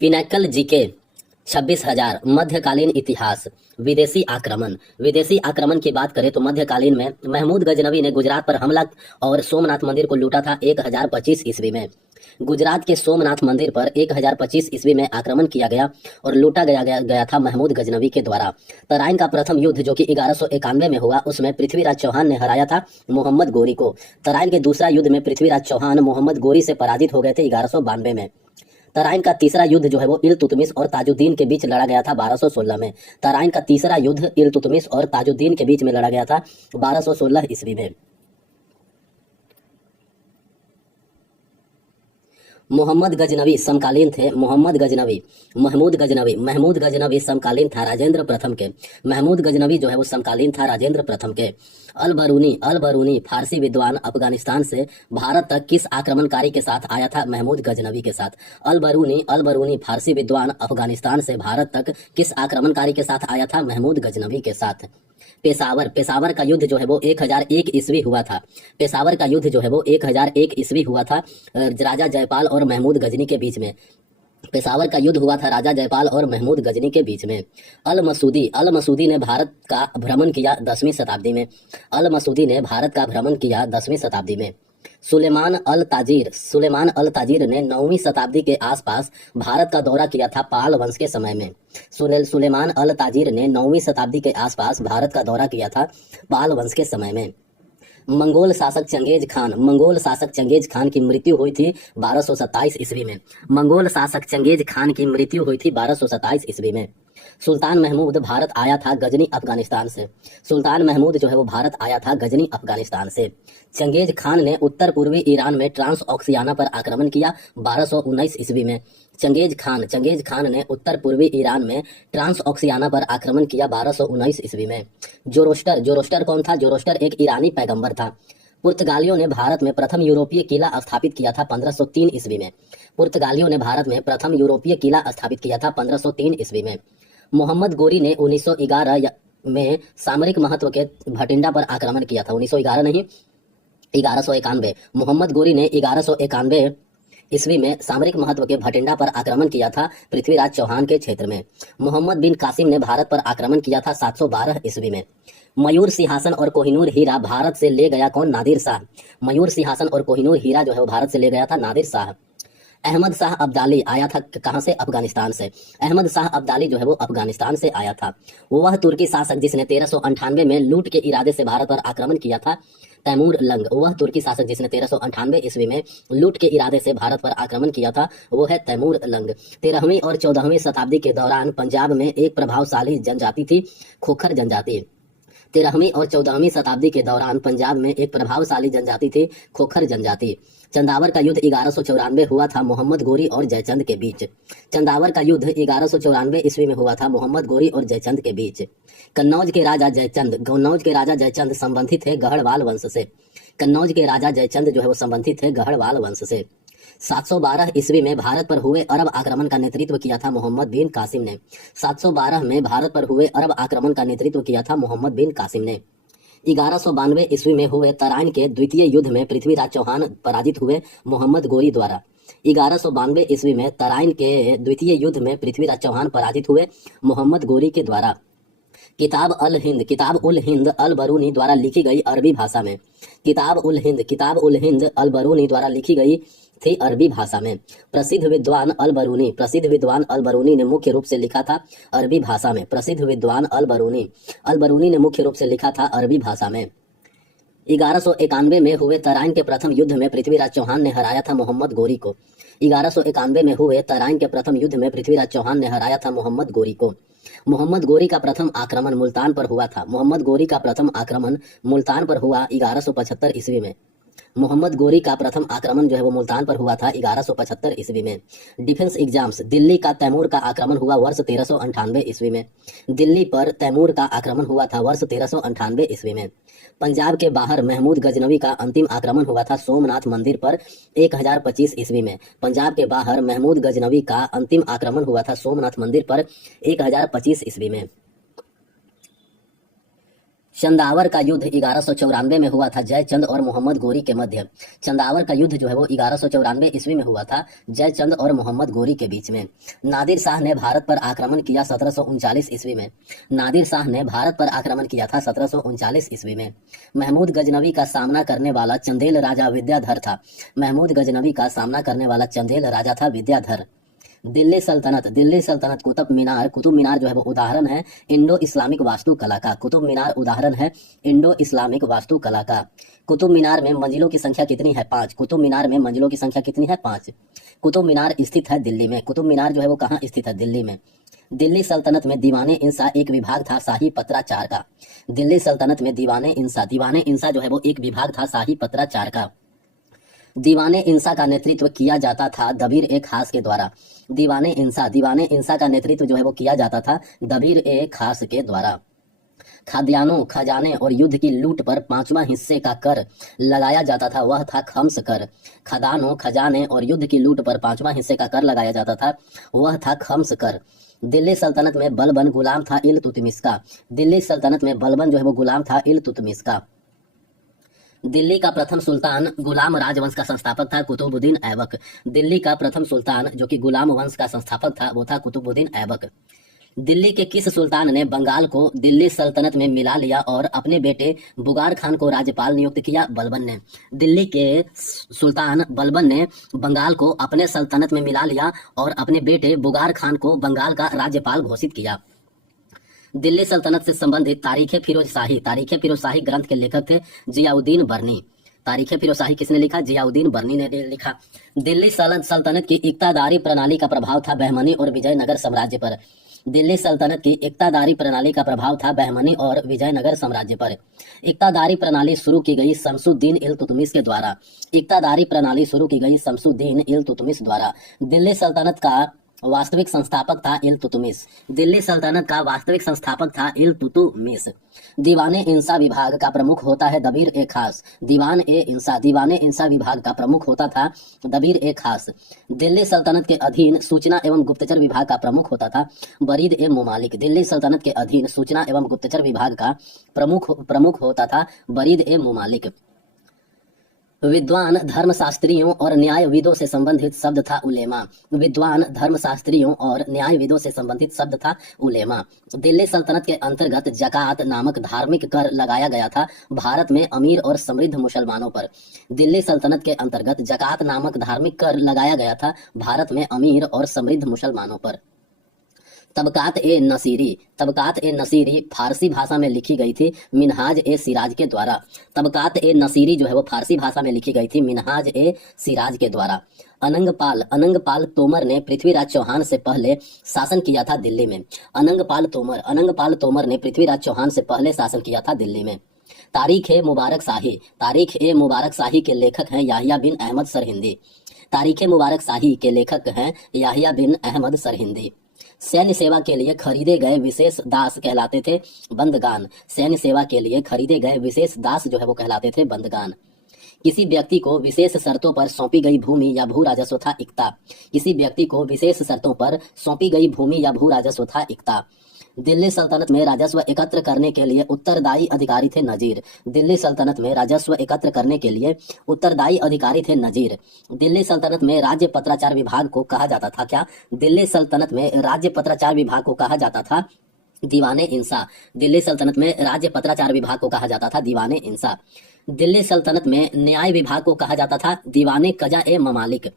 Pinnacle GK 26,000 मध्यकालीन इतिहास। विदेशी आक्रमण की बात करें तो मध्यकालीन में महमूद गजनवी ने गुजरात पर हमला और सोमनाथ मंदिर को लूटा था 1025 ईस्वी में। गुजरात के सोमनाथ मंदिर पर 1025 ईस्वी में आक्रमण किया गया और लूटा गया था महमूद गजनवी के द्वारा। तराइन का प्रथम युद्ध जो कि 1191 में हुआ, उसमें पृथ्वीराज चौहान ने हराया था मोहम्मद गोरी को। तराइन के दूसरा युद्ध में पृथ्वीराज चौहान मोहम्मद गोरी से पराजित हो गए थे 1192 में। तराइन का तीसरा युद्ध जो है वो इल्तुतमिश और ताजुद्दीन के बीच लड़ा गया था 1216 में। तराइन का तीसरा युद्ध इल्तुतमिश और ताजुद्दीन के बीच में लड़ा गया था 1216 ईस्वी में। मोहम्मद गजनवी समकालीन थे। महमूद गजनवी समकालीन था राजेंद्र प्रथम के। महमूद गजनवी जो है वो समकालीन था राजेंद्र प्रथम के। अल बरूनी फारसी विद्वान अफगानिस्तान से भारत तक किस आक्रमणकारी के साथ आया था महमूद गजनवी के साथ। अल बरूनी फारसी विद्वान अफगानिस्तान से भारत तक किस आक्रमणकारी के साथ आया था महमूद गजनवी के साथ। पेशावर का युद्ध जो है वो 1001 ईस्वी हुआ था। पेशावर का युद्ध जो है वो 1001 ईस्वी हुआ था राजा जयपाल और महमूद गजनी के बीच में। पेशावर का युद्ध हुआ था राजा जयपाल और महमूद गजनी के बीच में। अल मसूदी ने भारत का भ्रमण किया 10वीं शताब्दी में। अल मसूदी ने भारत का भ्रमण किया 10वीं शताब्दी में। सुलेमान अल ताजिर ने 9वीं शताब्दी के आसपास भारत का दौरा किया था पाल वंश के समय में। सुलेमान अल ताजिर ने 9वीं शताब्दी के आसपास भारत का दौरा किया था पाल वंश के समय में। मंगोल शासक चंगेज खान की मृत्यु हुई थी 1227 ईस्वी में। मंगोल शासक चंगेज खान की मृत्यु हुई थी 1227 ईस्वी में। सुल्तान महमूद भारत आया था गजनी अफगानिस्तान से। सुल्तान महमूद जो है वो भारत आया था गजनी अफगानिस्तान से। चंगेज खान ने उत्तर पूर्वी ईरान में ट्रांस ऑक्सियाना पर आक्रमण किया 1219 ईस्वी में। चंगेज खान ने उत्तर पूर्वी ईरान में ट्रांस ऑक्सियाना पर आक्रमण किया 1219 ईस्वी में। जोरोस्टर कौन था? जोरोस्टर एक ईरानी पैगंबर था। पुर्तगालियों ने भारत में प्रथम यूरोपीय किला स्थापित किया था 1503 ईस्वी में। पुर्तगालियों ने भारत में प्रथम यूरोपीय किला स्थापित किया था 1503 ईस्वी में। मोहम्मद गोरी ने 1911 में सामरिक महत्व के भटिंडा पर आक्रमण किया था। 1911 नहीं, 1191। मोहम्मद गोरी ने 1191 ईस्वी में सामरिक महत्व के भटिंडा पर आक्रमण किया था पृथ्वीराज चौहान के क्षेत्र में। मोहम्मद बिन कासिम ने भारत पर आक्रमण किया था 712 ईस्वी में। मयूर सिंहासन और कोहिनूर हीरा भारत से ले गया कौन? नादिर शाह। मयूर सिंहासन और कोहिनूर हीरा जो है वो भारत से ले गया था नादिर शाह। अहमद शाह अब्दाली आया था कहां से? अफगानिस्तान से। अहमद शाह अब्दाली जो है वो अफगानिस्तान से आया था। वह तुर्की शासक जिसने 1398 में लूट के इरादे से भारत पर आक्रमण किया था तैमूर लंग। वह तुर्की शासक जिसने 1398 ईस्वी में लूट के इरादे से भारत पर आक्रमण किया था वो है तैमूर लंग। 13वीं और 14वीं शताब्दी के दौरान पंजाब में एक प्रभावशाली जनजाति थी खोखर जनजाति। 13वीं और 14वीं शताब्दी के दौरान पंजाब में एक प्रभावशाली जनजाति थी खोखर जनजाति। चंदावर का युद्ध 1194 हुआ था मोहम्मद गोरी और जयचंद के बीच। चंदावर का युद्ध 1194 ईस्वी में हुआ था मोहम्मद गोरी और जयचंद के बीच। कन्नौज के राजा जयचंद संबंधित थे गढ़वाल वंश से। कन्नौज के राजा जयचंद जो है वो संबंधित थे गढ़वाल वंश से। 712 ईस्वी में भारत पर हुए अरब आक्रमण का नेतृत्व किया था मोहम्मद बिन कासिम ने। 712 में भारत पर हुए अरब आक्रमण का नेतृत्व किया था मोहम्मद बिन कासिम ने। 1192 ईस्वी में हुए तराइन के द्वितीय युद्ध में पृथ्वीराज चौहान पराजित हुए मोहम्मद गोरी द्वारा। 1192 ईस्वी में तराइन के द्वितीय युद्ध में पृथ्वीराज चौहान पराजित हुए मोहम्मद गोरी के द्वारा। किताब उल हिंद अल बरूनी द्वारा लिखी गई अरबी भाषा में। किताब उल हिंद अल बरूनी द्वारा लिखी गई थी अरबी भाषा में। प्रसिद्ध विद्वान अल बरूनी ने मुख्य रूप से लिखा था अरबी भाषा में। प्रसिद्ध विद्वान अल बरूनी ने मुख्य रूप से लिखा था अरबी भाषा में। 1191 में हुए तराइन के प्रथम युद्ध में पृथ्वीराज चौहान ने हराया था मोहम्मद गोरी को। 1191 में हुए तराइन के प्रथम युद्ध में पृथ्वीराज चौहान ने हराया था मोहम्मद गोरी को। मोहम्मद गोरी का प्रथम आक्रमण मुल्तान पर हुआ था। मोहम्मद गोरी का प्रथम आक्रमण मुल्तान पर हुआ 1175 ईस्वी में। मोहम्मद गोरी का प्रथम आक्रमण जो है वो मुल्तान पर हुआ था 1175 ईस्वी में। डिफेंस एग्जाम्स, दिल्ली का तैमूर का आक्रमण हुआ वर्ष 1398 ईस्वी में। दिल्ली पर तैमूर का आक्रमण हुआ था वर्ष 1398 ईस्वी में। पंजाब के बाहर महमूद गजनवी का अंतिम आक्रमण हुआ था सोमनाथ मंदिर पर 1025 ईस्वी में। पंजाब के बाहर महमूद गजनवी का अंतिम आक्रमण हुआ था सोमनाथ मंदिर पर 1025 ईस्वी में। चंदावर का युद्ध 1194 में हुआ था जयचंद और मोहम्मद गोरी के मध्य। चंदावर का युद्ध जो है वो 1194 ईस्वी में हुआ था जयचंद और मोहम्मद गोरी के बीच में। नादिर शाह ने भारत पर आक्रमण किया 1739 ईस्वी में। नादिर शाह ने भारत पर आक्रमण किया था 1739 ईस्वी में। महमूद गजनवी का सामना करने वाला चंदेल राजा विद्याधर था। महमूद गजनवी का सामना करने वाला चंदेल राजा था विद्याधर। दिल्ली सल्तनत कुतुब मीनार जो है वो उदाहरण है इंडो इस्लामिक वास्तुकला का। कुतुब मीनार उदाहरण है इंडो इस्लामिक वास्तुकला का। कुतुब मीनार में मंजिलों की संख्या कितनी है? 5। कुतुब मीनार में मंजिलों की संख्या कितनी है? 5। कुतुब मीनार स्थित है दिल्ली में। कुतुब मीनार जो है वो कहाँ स्थित है? दिल्ली में। दिल्ली सल्तनत में दीवाने इंसा एक विभाग था शाही पत्राचार का। दिल्ली सल्तनत में दीवाने इंसा जो है वो एक विभाग था शाही पत्राचार का। दीवाने इंसा का नेतृत्व किया जाता था दबीर ए खास के द्वारा। दीवाने इंसा का नेतृत्व जो है वो किया जाता था दबीर ए खास के द्वारा। खाद्यान्नों, खजाने और युद्ध की लूट पर 5वां हिस्से का कर लगाया जाता था, वह था खम्स कर। खाद्यान्नों, खजाने और युद्ध की लूट पर 5वां हिस्से का कर लगाया जाता था, वह था खम्स कर। दिल्ली सल्तनत में बलबन गुलाम था इल्तुतमिश का। दिल्ली सल्तनत में बलबन जो है वो गुलाम था इल्तुतमिश का। दिल्ली का प्रथम सुल्तान गुलाम राजवंश का संस्थापक था कुतुबुद्दीन ऐबक। दिल्ली का प्रथम सुल्तान जो कि गुलाम वंश का संस्थापक था वो था कुतुबुद्दीन ऐबक। दिल्ली के किस सुल्तान ने बंगाल को दिल्ली सल्तनत में मिला लिया और अपने बेटे बुगार खान को राज्यपाल नियुक्त किया? बलबन ने। दिल्ली के सुल्तान बलबन ने बंगाल को अपने सल्तनत में मिला लिया और अपने बेटे बुगार खान को बंगाल का राज्यपाल घोषित किया। दिल्ली सल्तनत से संबंधित तारीख फिरोज शाही ग्रंथ के लेखक थे जियाउद्दीन बर्नी। तारीख फिरोज शाही किसने लिखा? जियाउद्दीन बर्नी ने लिखा। दिल्ली सल्तनत की इक्तादारी प्रणाली का प्रभाव था बहमनी और विजयनगर साम्राज्य पर। दिल्ली सल्तनत की इक्तादारी प्रणाली का प्रभाव था बहमनी और विजयनगर साम्राज्य पर। इक्तादारी प्रणाली शुरू की गई शमसुद्दीन इल्तुतमिश के द्वारा। इक्तादारी प्रणाली शुरू की गई शमसुद्दीन इल्तुतमिश द्वारा। दिल्ली सल्तनत का वास्तविक संस्थापक था इल्तुतमिश। दिल्ली सल्तनत का वास्तविक संस्थापक था इल्तुतमिश। दीवाने इंसा विभाग का प्रमुख होता है दबीर ए खास। दीवाने इंसा विभाग का प्रमुख होता था दबीर ए खास। दिल्ली सल्तनत के अधीन सूचना एवं गुप्तचर विभाग का प्रमुख होता था बरीद ए मुमालिक। दिल्ली सल्तनत के अधीन सूचना एवं गुप्तचर विभाग का प्रमुख होता था बरीद ए मुमालिक। विद्वान धर्मशास्त्रियों और न्यायविदों से संबंधित शब्द था उलेमा। विद्वान धर्मशास्त्रियों और न्यायविदों से संबंधित शब्द था उलेमा। दिल्ली सल्तनत के अंतर्गत जकात नामक धार्मिक कर लगाया गया था भारत में अमीर और समृद्ध मुसलमानों पर। दिल्ली सल्तनत के अंतर्गत जकात नामक धार्मिक कर लगाया गया था भारत में अमीर और समृद्ध मुसलमानों पर। तबकात ए नसीरी फारसी भाषा में लिखी गई थी मिनहाज ए सिराज के द्वारा। तबकात ए नसीरी जो है वो फारसी भाषा में लिखी गई थी मिनहाज ए सिराज के द्वारा। अनंगपाल तोमर ने पृथ्वीराज चौहान से पहले शासन किया था दिल्ली में। अनंगपाल तोमर ने पृथ्वीराज चौहान से पहले शासन किया था दिल्ली में। तारीख ए मुबारक शाही के लेखक हैं याहिया बिन अहमद सरहिंदी। तारीख ए मुबारक शाही के लेखक हैं याहिया बिन अहमद सरहिंदी। सैन्य सेवा के लिए खरीदे गए विशेष दास कहलाते थे बंदगान। सैन्य सेवा के लिए खरीदे गए विशेष दास जो है वो कहलाते थे बंदगान। किसी व्यक्ति को विशेष शर्तों पर सौंपी गई भूमि या भू राजस्व था इक्ता। किसी व्यक्ति को विशेष शर्तों पर सौंपी गई भूमि या भू राजस्व था इक्ता। दिल्ली सल्तनत में राजस्व एकत्र करने के लिए उत्तरदायी अधिकारी थे नजीर। दिल्ली सल्तनत में राजस्व एकत्र करने के लिए उत्तरदायी अधिकारी थे नजीर। दिल्ली सल्तनत में राज्य पत्राचार विभाग को कहा जाता था क्या? दिल्ली सल्तनत में राज्य पत्राचार विभाग को कहा जाता था दीवाने इंसा। दिल्ली सल्तनत में राज्य पत्राचार विभाग को कहा जाता था दीवाने इंसा। दिल्ली सल्तनत में न्याय विभाग को कहा जाता था दीवाने कजा ए ममालिक।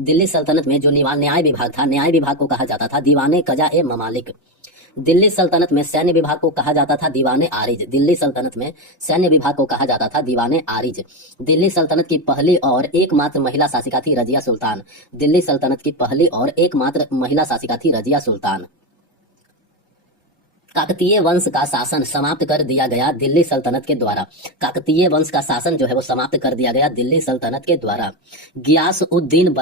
दिल्ली सल्तनत में जो न्याय विभाग था न्याय विभाग को कहा जाता था दीवाने कजा ए ममालिक। दिल्ली सल्तनत में सैन्य विभाग को कहा जाता था दीवाने आरिज। दिल्ली सल्तनत में सैन्य विभाग को कहा जाता था दीवाने आरिज। दिल्ली सल्तनत की पहली और एकमात्र महिला शासिका थी रजिया सुल्तान। दिल्ली सल्तनत की पहली और एकमात्र महिला शासिका थी रजिया सुल्तान। काकतीय वंश का शासन समाप्त कर दिया गया दिल्ली सल्तनत के द्वारा। काकतीय वंश का शासन जो है वो समाप्त कर दिया गया दिल्ली सल्तनत के द्वारा। गियास उद्दीन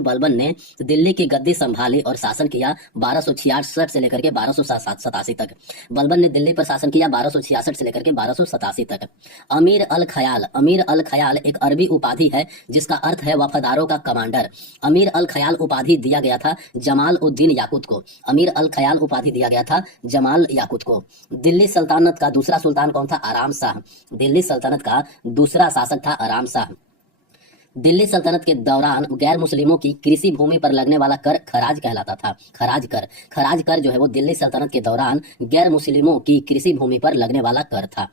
बलबन ने दिल्ली की गद्दी संभाली और शासन किया 1266 से लेकर के 1287 तक। बलबन ने दिल्ली पर शासन किया 1266 से लेकर के 1287 तक। अमीर अल खयाल एक अरबी उपाधि है जिसका अर्थ है वफादारों का कमांडर। अमीर अल खयाल उपाधि दिया गया था जमाल उद्दीन याकूत को। अमीर अल खयाल उपाधि दिया गया था जमाल याकूत को। दिल्ली सल्तनत का दूसरा सुल्तान कौन था? आराम शाह। दिल्ली सल्तनत का दूसरा शासक था आराम शाह। दिल्ली सल्तनत के दौरान गैर मुस्लिमों की कृषि भूमि पर लगने वाला कर खराज कहलाता था। खराज कर जो है वो दिल्ली सल्तनत के दौरान गैर मुस्लिमों की कृषि भूमि पर लगने वाला कर था।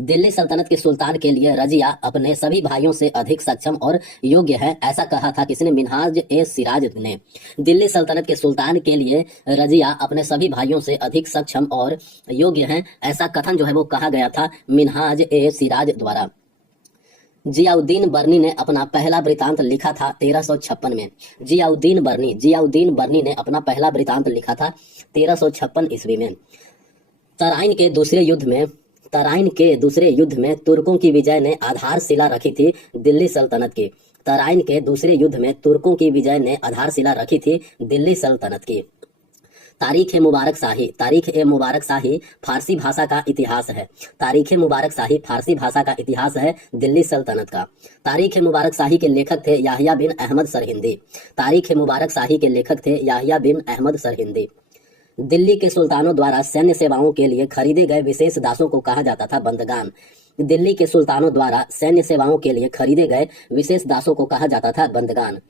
दिल्ली सल्तनत के सुल्तान के लिए रजिया अपने सभी भाइयों से अधिक सक्षम और योग्य है, ऐसा कहा था किसने? मिन्हाज ए सिराज ने। दिल्ली सल्तनत के सुल्तान के लिए रजिया अपने सभी भाइयों से अधिक सक्षम और योग्य है, ऐसा कथन जो है वो कहा गया था मिन्हाज ए सिराज द्वारा। जियाउद्दीन बर्नी ने अपना पहला वृतांत लिखा था 1356 में। जियाउद्दीन बर्नी ने अपना पहला वृतांत लिखा था 1356 ईस्वी में। तराइन के दूसरे युद्ध में तुर्कों की विजय ने आधारशिला रखी थी दिल्ली सल्तनत की। तराइन के दूसरे युद्ध में तुर्कों की विजय ने आधारशिला रखी थी दिल्ली सल्तनत की। तारीख ए मुबारक शाही फारसी भाषा का इतिहास है। तारीख ए मुबारक शाही फारसी भाषा का इतिहास है दिल्ली सल्तनत का। तारीख ए मुबारक शाही के लेखक थे याहिया बिन अहमद सरहिंदी। तारीख ए मुबारक शाही के लेखक थे याहिया बिन अहमद सरहिंदी। दिल्ली के सुल्तानों द्वारा सैन्य सेवाओं के लिए खरीदे गए विशेष दासों को कहा जाता था बंदगान। दिल्ली के सुल्तानों द्वारा सैन्य सेवाओं के लिए खरीदे गए विशेष दासों को कहा जाता था बंदगान।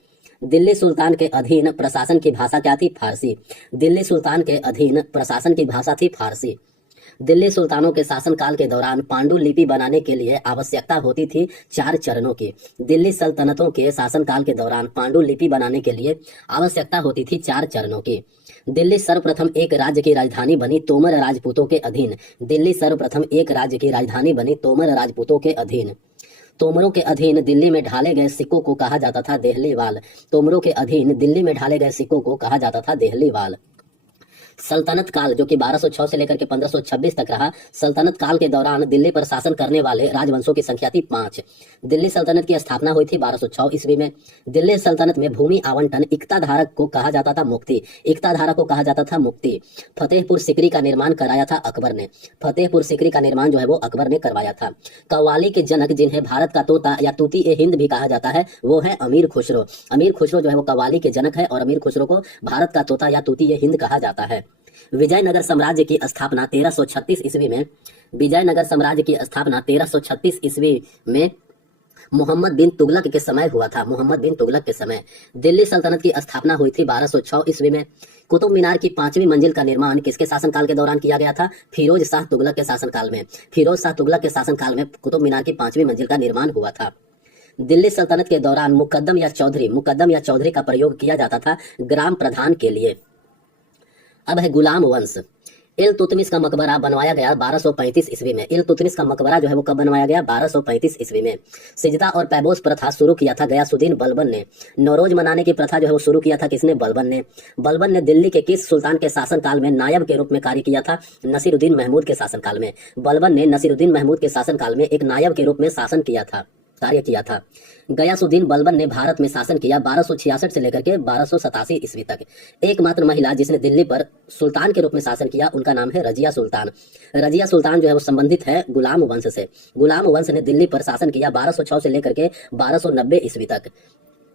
दिल्ली सुल्तान के अधीन प्रशासन की भाषा क्या थी? फारसी। दिल्ली सुल्तान के अधीन प्रशासन की भाषा थी फारसी। दिल्ली सुल्तानों के शासनकाल के दौरान पांडुलिपि बनाने के लिए आवश्यकता होती थी 4 चरणों की। दिल्ली सल्तनतों के शासनकाल के दौरान पांडुलिपि बनाने के लिए आवश्यकता होती थी 4 चरणों की। दिल्ली सर्वप्रथम एक राज्य की राजधानी बनी तोमर राजपूतों के अधीन। दिल्ली सर्वप्रथम एक राज्य की राजधानी बनी तोमर राजपूतों के अधीन। तोमरों के अधीन दिल्ली में ढाले गए सिक्कों को कहा जाता था देहलीवाल। तोमरों के अधीन दिल्ली में ढाले गए सिक्कों को कहा जाता था देहलीवाल। सल्तनत काल जो कि 1206 से लेकर के 1526 तक रहा। सल्तनत काल के दौरान दिल्ली पर शासन करने वाले राजवंशों की संख्या थी 5। दिल्ली सल्तनत की स्थापना हुई थी 1206 ईस्वी में। दिल्ली सल्तनत में भूमि आवंटन इक्ताधारक को कहा जाता था मुक्ति। इक्ताधारक को कहा जाता था मुक्ति। फतेहपुर सिकरी का निर्माण कराया था अकबर ने। फतेहपुर सिकरी का निर्माण जो है वो अकबर ने करवाया था। कव्वाली के जनक जिन्हें भारत का तोता या तूती ए हिंद भी कहा जाता है वो है अमीर खुसरो। अमीर खुसरो जो है वो कव्वाली के जनक है और अमीर खुसरो को भारत का तोता या तूती ए हिंद कहा जाता है। विजयनगर साम्राज्य की स्थापना 1336 ईस्वी में। विजयनगर साम्राज्य की स्थापना 1336 ईस्वी में मोहम्मद बिन तुगलक के समय हुआ था। मोहम्मद बिन तुगलक के समय। दिल्ली सल्तनत की स्थापना हुई थी 1206 ईस्वी में। कुतुब मीनार की 5वीं मंजिल का निर्माण किसके शासनकाल के दौरान किया गया था? फिरोज शाह तुगलक के शासनकाल में। फिरोज शाह तुगलक के शासनकाल में कुतुब मीनार की 5वीं मंजिल का निर्माण हुआ था। दिल्ली सल्तनत के दौरान मुकद्दम या चौधरी का प्रयोग किया जाता था ग्राम प्रधान के लिए। अब है गुलाम वंश। इल्तुतमिश का मकबरा बनवाया गया 1235 ईस्वी में। इल्तुतमिश का मकबरा जो है वो कब बनवाया गया? 1235 ईस्वी में। सिजदा और पैबोस प्रथा शुरू किया था गयासुद्दीन बलबन ने। नौरोज मनाने की प्रथा जो है वो शुरू किया था किसने? बलबन ने। बलबन ने दिल्ली के किस सुल्तान के शासनकाल में नायब के रूप में कार्य किया था? नसीरुद्दीन महमूद के शासनकाल में। बलबन ने नसीरुद्दीन महमूद के शासनकाल में एक नायब के रूप में कार्य किया था। गयासुद्दीन बलबन ने भारत में शासन किया 1266 से लेकर के 1287 ईस्वी तक। एकमात्र महिला जिसने दिल्ली पर सुल्तान के रूप में शासन किया उनका नाम है रजिया सुल्तान। रजिया सुल्तान जो है वो संबंधित है गुलाम वंश से। गुलाम वंश ने दिल्ली पर शासन किया 1206 से लेकर के 1290 ईस्वी तक।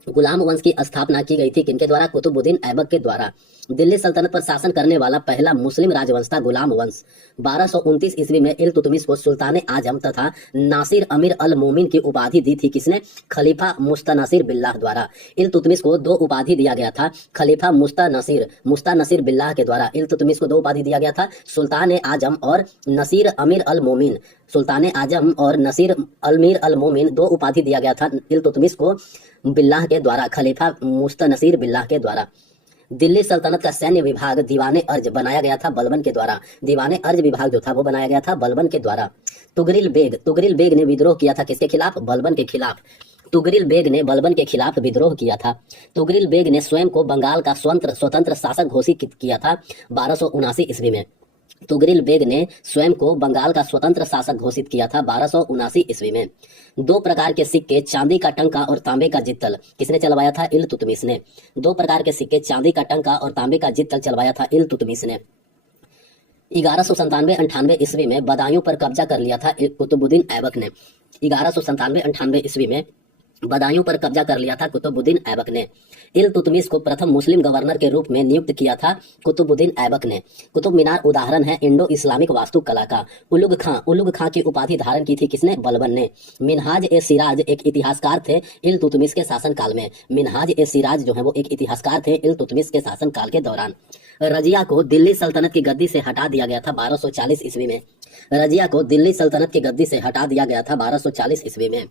गुलाम वंश की स्थापना की गई थी किनके द्वारा? कुतुबुद्दीन ऐबक के द्वारा। दिल्ली सल्तनत पर शासन करने वाला पहला मुस्लिम राजवंश था गुलाम वंश। 1229 ईस्वी में इल्तुतमिश को सुल्तान आजम तथा नासिर अमीर अल मोमिन की उपाधि दी थी किसने? खलीफा मुस्तनसीर बिल्लाह द्वारा। इल्तुतमिश को 2 उपाधि दिया गया था खलीफा मुस्तनसीर बिल्लाह के द्वारा। इल्तुतमिश को 2 उपाधि दिया गया था, सुल्तान आजम और नसीर अमीर अल मोमिन। सुल्तान आजम और नसीर अमीर अल मोमिन 2 उपाधि दिया गया था इल्तुतमिश को बिल्लाह के द्वारा, खलीफा मुस्तनसीर बिल्लाह के द्वारा। दिल्ली सल्तनत का सैन्य विभाग दीवाने अर्ज बनाया गया था बलबन के द्वारा। दीवाने अर्ज विभाग जो था वो बनाया गया था बलबन के द्वारा। तुगरिल बेग ने विद्रोह किया था किसके खिलाफ? बलबन के खिलाफ। तुगरिल बेग ने बलबन के खिलाफ विद्रोह किया था। तुगरिल बेग ने स्वयं को बंगाल का स्वतंत्र शासक घोषित किया था 1279 ईस्वी में। तुगरिल बेग ने स्वयं को बंगाल का स्वतंत्र शासक घोषित किया था 1279 ईस्वी में। 2 प्रकार के सिक्के, चांदी का टंका और तांबे का जित्तल किसने चलवाया था? इल्तुतमिश ने। 2 प्रकार के सिक्के, चांदी का टंका और तांबे का जित्तल चलवाया था इल्तुतमिश ने। 1197-98 ईस्वी में बदायूं पर कब्जा कर लिया था कुतुबुद्दीन ऐबक ने। 1197-98 ईस्वी में बदायूं पर कब्जा कर लिया था कुतुबुद्दीन ऐबक ने। इल्तुतमिश को प्रथम मुस्लिम गवर्नर के रूप में नियुक्त किया था कुतुबुद्दीन ऐबक ने। कुतुब मीनार उदाहरण है इंडो इस्लामिक वास्तुकला का। उलुग खां की उपाधि धारण की थी किसने? बलबन ने। मिनहाज ए सिराज एक इतिहासकार थे इल्तुतमिश के शासनकाल में। मिनहाज ए सिराज जो है वो एक इतिहासकार थे इल्तुतमिश के शासनकाल के दौरान। रजिया को दिल्ली सल्तनत की गद्दी से हटा दिया गया था 1240 ईस्वी में। रजिया को दिल्ली सल्तनत की गद्दी से हटा दिया गया था 1240 ईस्वी में।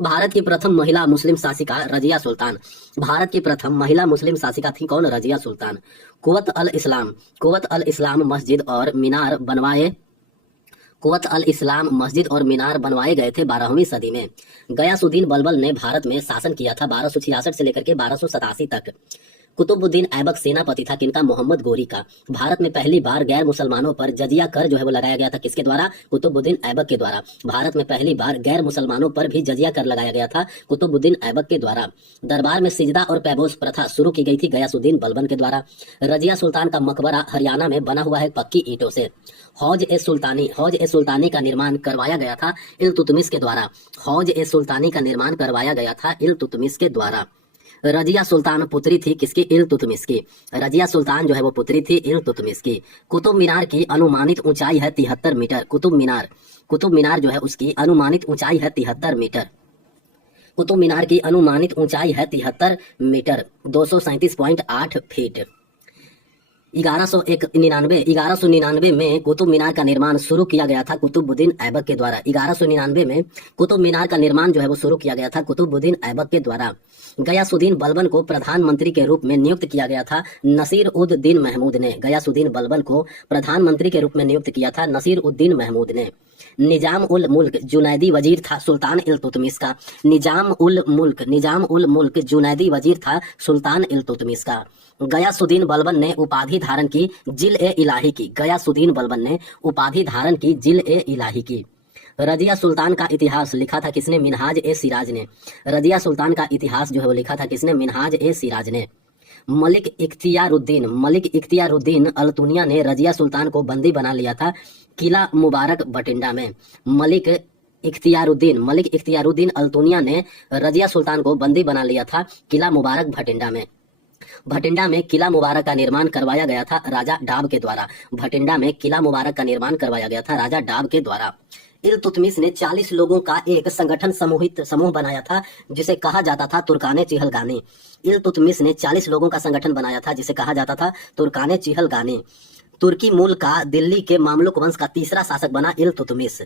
भारत की प्रथम महिला मुस्लिम शासिका रजिया सुल्तान। भारत की प्रथम महिला मुस्लिम शासिका थी कौन? रजिया सुल्तान। कुवत अल इस्लाम मस्जिद और मीनार बनवाए कुवत अल इस्लाम मस्जिद और मीनार बनवाए गए थे 12वीं सदी में। गयासुद्दीन बलबल ने भारत में शासन किया था 1266 से लेकर के 1287 तक। कुतुबुद्दीन ऐबक सेनापति था किनका? मोहम्मद गोरी का। भारत में पहली बार गैर मुसलमानों पर जजिया कर जो है वो लगाया गया था किसके द्वारा? कुतुबुद्दीन ऐबक के द्वारा। भारत में पहली बार गैर मुसलमानों पर भी जजिया कर लगाया गया था कुतुबुद्दीन ऐबक के द्वारा। दरबार में सिजदा और पैबोस प्रथा शुरू की गई थी गयासुद्दीन बलबन के द्वारा। रजिया सुल्तान का मकबरा हरियाणा में बना हुआ है पक्की ईंटों से। हौज ए सुल्तानी का निर्माण करवाया गया था इल्तुतमिश के द्वारा। हौज ए सुल्तानी का निर्माण करवाया गया था इल्तुतमिश के द्वारा। रजिया सुल्तान पुत्री थी किसकी? इल्तुतमिश की। रजिया सुल्तान जो है वो पुत्री थी इल्तुतमिश की। कुतुब मीनार की अनुमानित ऊंचाई है 73 मीटर। कुतुब मीनार जो है उसकी अनुमानित ऊंचाई है 73 मीटर। कुतुब मीनार की अनुमानित ऊंचाई है 73 मीटर 237.8 फीट। 1199 में कुतुब मीनार का निर्माण शुरू किया गया था कुतुबुद्दीन ऐबक के द्वारा। 1199 में कुतुब मीनार का निर्माण जो है वो शुरू किया गया था कुतुबुद्दीन ऐबक के द्वारा। गयासुद्दीन बलबन को प्रधानमंत्री के रूप में नियुक्त किया गया था नसीर उद दीन महमूद ने। गयासुद्दीन बलबन को प्रधानमंत्री के रूप में नियुक्त किया था नसीर उद दीन महमूद ने। निजाम उल मुल्क जुनैदी वजीर था सुल्तान इल्तुतमिश का। निजाम उल मुल्क जुनैदी वजीर था सुल्तान इल्तुतमिश का। गयासुद्दीन बलबन ने उपाधि धारण की जिल ए इलाही की। गयासुद्दीन बलबन ने उपाधि धारण की जिल ए इलाही की। रजिया सुल्तान का इतिहास लिखा था किसने? मिनहाज ए सिराज ने। रजिया सुल्तान का इतिहास जो है वो लिखा था किसने? मिनहाज ए सिराज ने। मलिक इख्तियारुद्दीन अल्तुनिया ने रजिया सुल्तान को बंदी बना लिया था किला मुबारक भटिंडा में। मलिक इख्तियारुद्दीन अल्तुनिया ने रजिया सुल्तान को बंदी बना लिया था किला मुबारक भटिंडा में। भटिंडा में किला मुबारक का निर्माण करवाया गया था राजा डाब के द्वारा। भटिंडा में किला मुबारक का निर्माण करवाया गया था राजा डाब के द्वारा। इल्तुतमिश ने 40 लोगों का एक संगठन समूह बनाया था जिसे कहा जाता था तुर्काने चिहलगानी। इल्तुतमिश ने 40 लोगों का संगठन बनाया था जिसे कहा जाता था तुर्काने चिहलगानी। तुर्की मूल का दिल्ली के मामलुक वंश का तीसरा शासक बना इल्तुतमिश।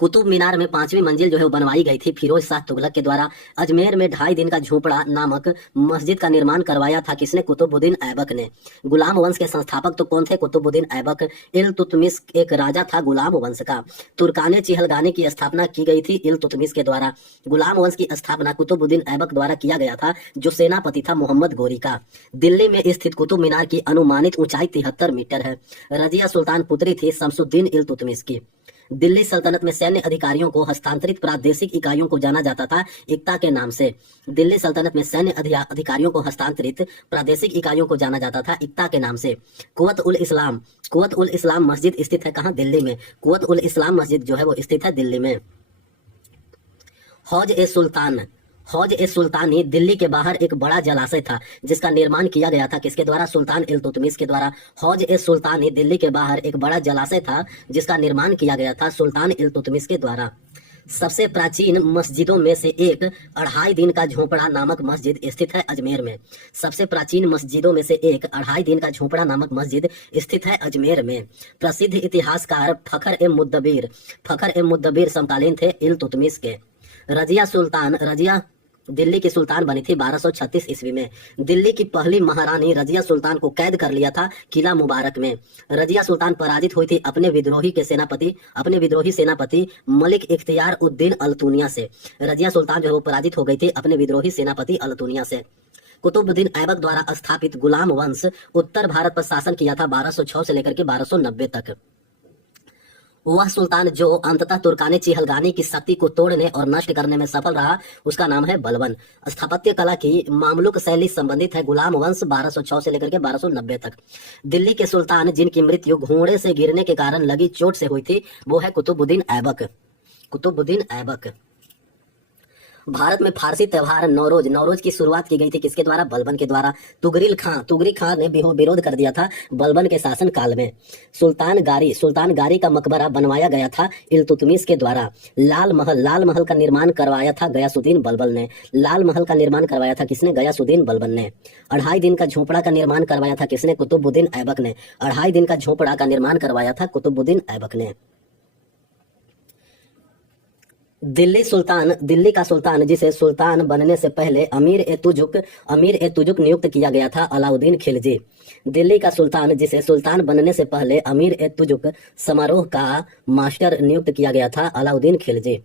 कुतुब मीनार में 5वीं मंजिल जो है वो बनवाई गई थी फिरोज शाह तुगलक के द्वारा। अजमेर में 2.5 दिन का झोपड़ा नामक मस्जिद का निर्माण करवाया था किसने? कुतुबुद्दीन ऐबक ने। गुलाम वंश के संस्थापक तो कौन थे? कुतुबुद्दीन ऐबक। इल्तुतमिश एक राजा था गुलाम वंश का। तुर्काने चिहलगानी की स्थापना की गई थी इल्तुतमिश के द्वारा। गुलाम वंश की स्थापना कुतुबुद्दीन ऐबक द्वारा किया गया था जो सेनापति था मोहम्मद गोरी का। दिल्ली में स्थित कुतुब मीनार की अनुमानित ऊंचाई 73 मीटर है। रजिया सुल्तान पुत्री थी शमसुद्दीन इल्तुतमिश की। दिल्ली सल्तनत में सैन्य अधिकारियों को हस्तांतरित प्रादेशिक इकाइयों को जाना जाता था इक्ता के नाम से। दिल्ली सल्तनत में सैन्य अधिकारियों को हस्तांतरित प्रादेशिक इकाइयों को जाना जाता था इक्ता के नाम से। कुवत उल इस्लाम मस्जिद स्थित है कहाँ? दिल्ली में। कुवत उल इस्लाम मस्जिद जो है वो स्थित है दिल्ली में। हौज ए सुल्तानी दिल्ली के बाहर एक बड़ा जलाशय था जिसका निर्माण किया गया था किसके द्वारा? सुल्तान इल्तुतमिश के द्वारा। हौज ए सुल्तानी दिल्ली के बाहर एक बड़ा जलाशय था जिसका निर्माण किया गया था सुल्तान इल्तुतमिश के द्वारा। सबसे प्राचीन मस्जिदों में से एक 2.5 दिन का झोपड़ा नामक मस्जिद स्थित है अजमेर में। सबसे प्राचीन मस्जिदों में से एक 2.5 दिन का झोपड़ा नामक मस्जिद स्थित है अजमेर में। प्रसिद्ध इतिहासकार फखर ए मुद्दबीर समकालीन थे इल्तुतमिश के। रजिया दिल्ली की सुल्तान बनी थी 1236 ईस्वी में। दिल्ली की पहली महारानी रजिया सुल्तान को कैद कर लिया था किला मुबारक में। रजिया सुल्तान पराजित हुई थी अपने विद्रोही सेनापति मलिक इख्तियार उद्दीन अल्तुनिया से। रजिया सुल्तान जो है वो पराजित हो गई थी अपने विद्रोही सेनापति अल्तुनिया से। कुतुबुद्दीन ऐबक द्वारा स्थापित गुलाम वंश उत्तर भारत पर शासन किया था 1206 से लेकर के 1290 तक। वह सुल्तान जो अंततः तुर्काने चिहलगानी की शक्ति को तोड़ने और नष्ट करने में सफल रहा उसका नाम है बलबन। स्थापत्य कला की मामलुक शैली संबंधित है गुलाम वंश 1206 से लेकर के 1290 तक। दिल्ली के सुल्तान जिनकी मृत्यु घोड़े से गिरने के कारण लगी चोट से हुई थी वो है कुतुबुद्दीन ऐबक। भारत में फारसी त्योहार नौरोज की शुरुआत की गई थी किसके द्वारा? बलबन के द्वारा। तुगरी खां ने विरोध कर दिया था बलबन के शासन काल में। सुल्तान गारी का मकबरा बनवाया गया था इल्तुतमिश के द्वारा। लाल महल का निर्माण करवाया था गयासुद्दीन बलबन ने। लाल महल का निर्माण करवाया था किसने? गयासुद्दीन बलबन ने। 2.5 दिन का झोपड़ा का निर्माण करवाया था किसने? कुतुबुद्दीन ऐबक ने। 2.5 दिन का झोपड़ा का निर्माण करवाया था कुतुबुद्दीन ऐबक ने। दिल्ली का सुल्तान जिसे सुल्तान बनने से पहले अमीर ए तुजुक नियुक्त किया गया था अलाउद्दीन खिलजी। दिल्ली का सुल्तान जिसे सुल्तान बनने से पहले अमीर ए तुजुक समारोह का मास्टर नियुक्त किया गया था अलाउद्दीन खिलजी।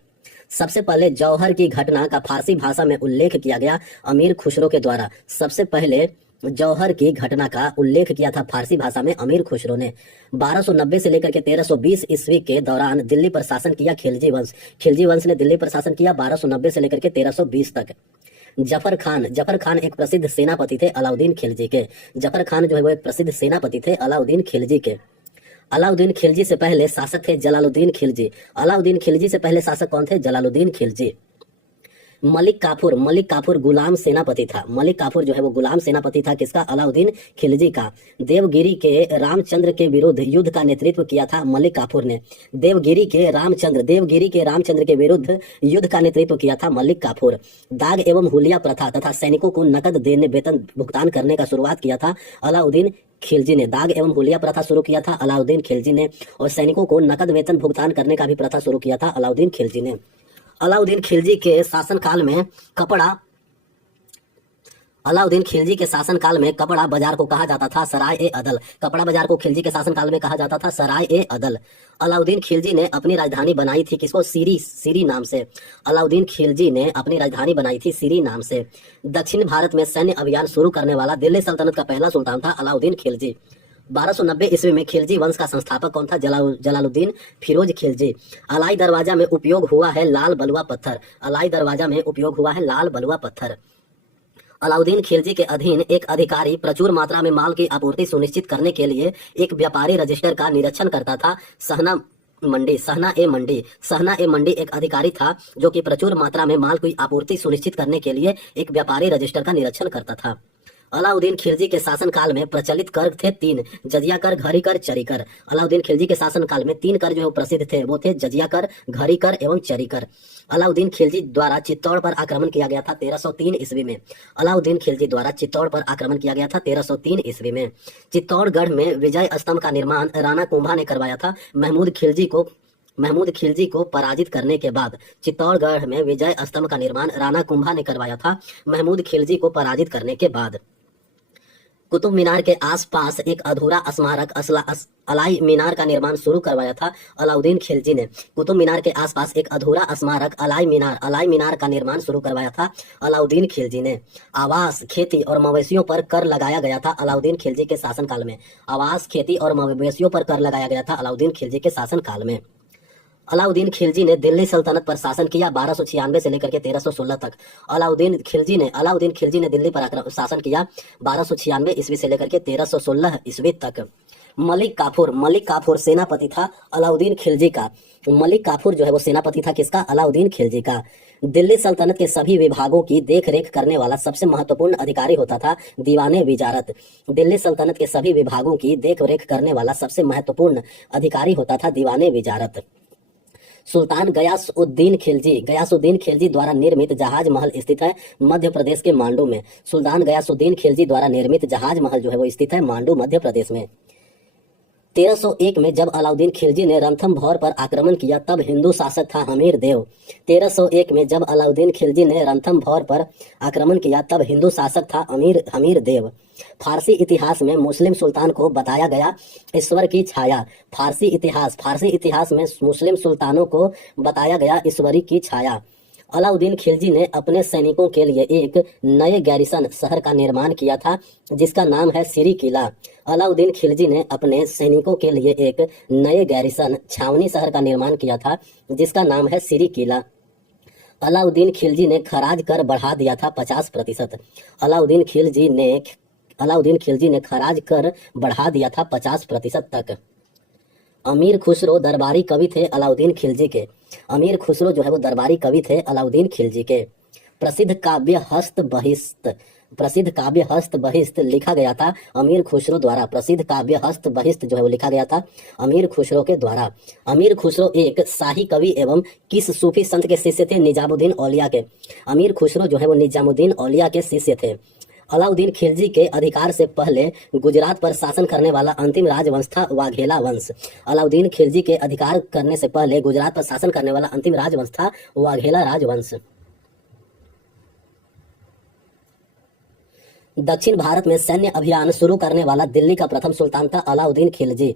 सबसे पहले जौहर की घटना का फारसी भाषा में उल्लेख किया गया अमीर खुसरो के द्वारा। सबसे पहले जौहर की घटना का उल्लेख किया था फारसी भाषा में अमीर खुसरो ने। 1290 से लेकर के 1320 ईस्वी के दौरान दिल्ली पर शासन किया खिलजी वंश ने दिल्ली पर शासन किया 1290 से लेकर के 1320 तक। जफर खान एक प्रसिद्ध सेनापति थे अलाउद्दीन खिलजी के। जफर खान जो है वो एक प्रसिद्ध सेनापति थे अलाउद्दीन खिलजी के। अलाउद्दीन खिलजी से पहले शासक थे जलालुद्दीन खिलजी। अलाउद्दीन खिलजी से पहले शासक कौन थे? जलालुद्दीन खिलजी। मलिक काफूर गुलाम सेनापति था। मलिक काफूर जो है वो गुलाम सेनापति था किसका? अलाउद्दीन खिलजी का। देवगिरी के रामचंद्र के विरुद्ध युद्ध का नेतृत्व किया था मलिक काफूर ने। देवगिरी के रामचंद्र के विरुद्ध युद्ध का नेतृत्व किया था मलिक काफूर। दाग एवं हुलिया प्रथा तथा सैनिकों को नकद देने वेतन भुगतान करने का शुरुआत किया था अलाउद्दीन खिलजी ने। दाग एवं हुलिया प्रथा शुरू किया था अलाउद्दीन खिलजी ने और सैनिकों को नकद वेतन भुगतान करने का भी प्रथा शुरू किया था अलाउद्दीन खिलजी ने। अलाउद्दीन खिलजी के शासनकाल में कपड़ा बाजार को कहा जाता था सराय ए अदल। कपड़ा बाजार को खिलजी के शासनकाल में कहा जाता था सराय ए अदल। अलाउद्दीन खिलजी ने अपनी राजधानी बनाई थी किसको? सीरी नाम से। अलाउद्दीन खिलजी ने अपनी राजधानी बनाई थी सीरी नाम से। दक्षिण भारत में सैन्य अभियान शुरू करने वाला दिल्ली सल्तनत का पहला सुल्तान था अलाउद्दीन खिलजी। 1290 ईस्वी में खिलजी वंश का संस्थापक कौन था? जलालुद्दीन फिरोज खिलजी। अलाई दरवाजा में उपयोग हुआ है लाल बलुआ पत्थर। अलाउद्दीन खिलजी के अधीन एक अधिकारी प्रचुर मात्रा में माल की आपूर्ति सुनिश्चित करने के लिए एक व्यापारी रजिस्टर का निरीक्षण करता था। सहना ए मंडी एक अधिकारी था जो कि प्रचुर मात्रा में माल की आपूर्ति सुनिश्चित करने के लिए एक व्यापारी रजिस्टर का निरीक्षण करता था। अलाउद्दीन खिलजी के शासनकाल में प्रचलित कर थे 3: जजिया कर, घरी कर, चरी कर। अलाउद्दीन खिलजी के शासनकाल में 3 कर जो प्रसिद्ध थे वो थे जजिया कर, घरी कर एवं चरी कर। अलाउद्दीन खिलजी द्वारा चित्तौड़ पर आक्रमण किया गया था 1303 ईस्वी में। अलाउद्दीन खिलजी द्वारा चित्तौड़ पर आक्रमण किया गया था 1303 ईस्वी में। चित्तौड़गढ़ में विजय स्तंभ का निर्माण राणा कुंभा ने करवाया था। महमूद खिलजी को पराजित करने के बाद चित्तौड़गढ़ में विजय स्तंभ का निर्माण राणा कुंभा ने करवाया था। महमूद खिलजी को पराजित करने के बाद कुतुब मीनार के आसपास एक अधूरा स्मारक अलाई मीनार का निर्माण शुरू करवाया था अलाउद्दीन खिलजी ने। कुतुब मीनार के आसपास एक अधूरा स्मारक अलाई मीनार का निर्माण शुरू करवाया था अलाउद्दीन खिलजी ने। आवास, खेती और मवेशियों पर कर लगाया गया था अलाउद्दीन खिलजी के शासनकाल में। आवास, खेती और मवेशियों पर कर लगाया गया था अलाउद्दीन खिलजी के शासनकाल में। अलाउद्दीन खिलजी ने दिल्ली सल्तनत पर शासन किया 1296 से लेकर के 1316 तक। अलाउद्दीन खिलजी ने दिल्ली पर शासन किया 1296 ईस्वी से लेकर के 1316 ईस्वी तक। मलिक काफूर सेनापति था अलाउद्दीन खिलजी का। मलिक काफूर जो है वो सेनापति था किसका? अलाउद्दीन खिलजी का। दिल्ली सल्तनत के सभी विभागों की देखरेख करने वाला सबसे महत्वपूर्ण अधिकारी होता था दीवाने विजारत। दिल्ली सल्तनत के सभी विभागों की देखरेख करने वाला सबसे महत्वपूर्ण अधिकारी होता था दीवाने विजारत। सुल्तान गयासुद्दीन खिलजी द्वारा निर्मित जहाज महल स्थित है मध्य प्रदेश के मांडू में। सुल्तान गयासुद्दीन खिलजी द्वारा निर्मित जहाज महल जो है वो स्थित है मांडू मध्य प्रदेश में। 1301 में जब अलाउद्दीन खिलजी ने रणथंभौर पर आक्रमण किया तब हिंदू शासक था हमीर देव। 1301 में जब अलाउद्दीन खिलजी ने रणथंभौर पर आक्रमण किया तब हिंदू शासक था हमीर देव। फारसी इतिहास में मुस्लिम सुल्तान को बताया गया ईश्वर की छाया। फारसी इतिहास में मुस्लिम सुल्तानों को बताया गया ईश्वरी की छाया। अलाउद्दीन खिलजी ने अपने सैनिकों के लिए एक नए गैरिसन शहर का निर्माण किया था जिसका नाम है सिरी किला। अलाउद्दीन खिलजी ने अपने सैनिकों के लिए एक नए गैरिसन छावनी शहर का निर्माण किया था जिसका नाम है सिरी किला। अलाउद्दीन खिलजी ने खराज कर बढ़ा दिया था 50%। अलाउद्दीन खिलजी ने खराज कर बढ़ा दिया था 50% तक। अमीर खुसरो दरबारी कवि थे अलाउद्दीन खिलजी के। अमीर खुसरो जो है वो दरबारी कवि थे अलाउद्दीन खिलजी के। प्रसिद्ध काव्य हस्त बहिष्त लिखा गया था अमीर खुसरो द्वारा। प्रसिद्ध काव्य हस्त बहिष्त जो है वो लिखा गया था अमीर खुसरो के द्वारा। अमीर खुसरो एक शाही कवि एवं किस सूफी संत के शिष्य थे? निजामुद्दीन औलिया के। अमीर खुसरो जो है वो निजामुद्दीन औलिया के शिष्य थे। अलाउद्दीन खिलजी के अधिकार से पहले गुजरात पर शासन करने वाला अंतिम राजवंश था वाघेला वंश। अलाउद्दीन खिलजी के अधिकार करने से पहले गुजरात पर शासन करने वाला अंतिम राजवंश था वाघेला राजवंश। दक्षिण भारत में सैन्य अभियान शुरू करने वाला दिल्ली का प्रथम सुल्तान था अलाउद्दीन खिलजी।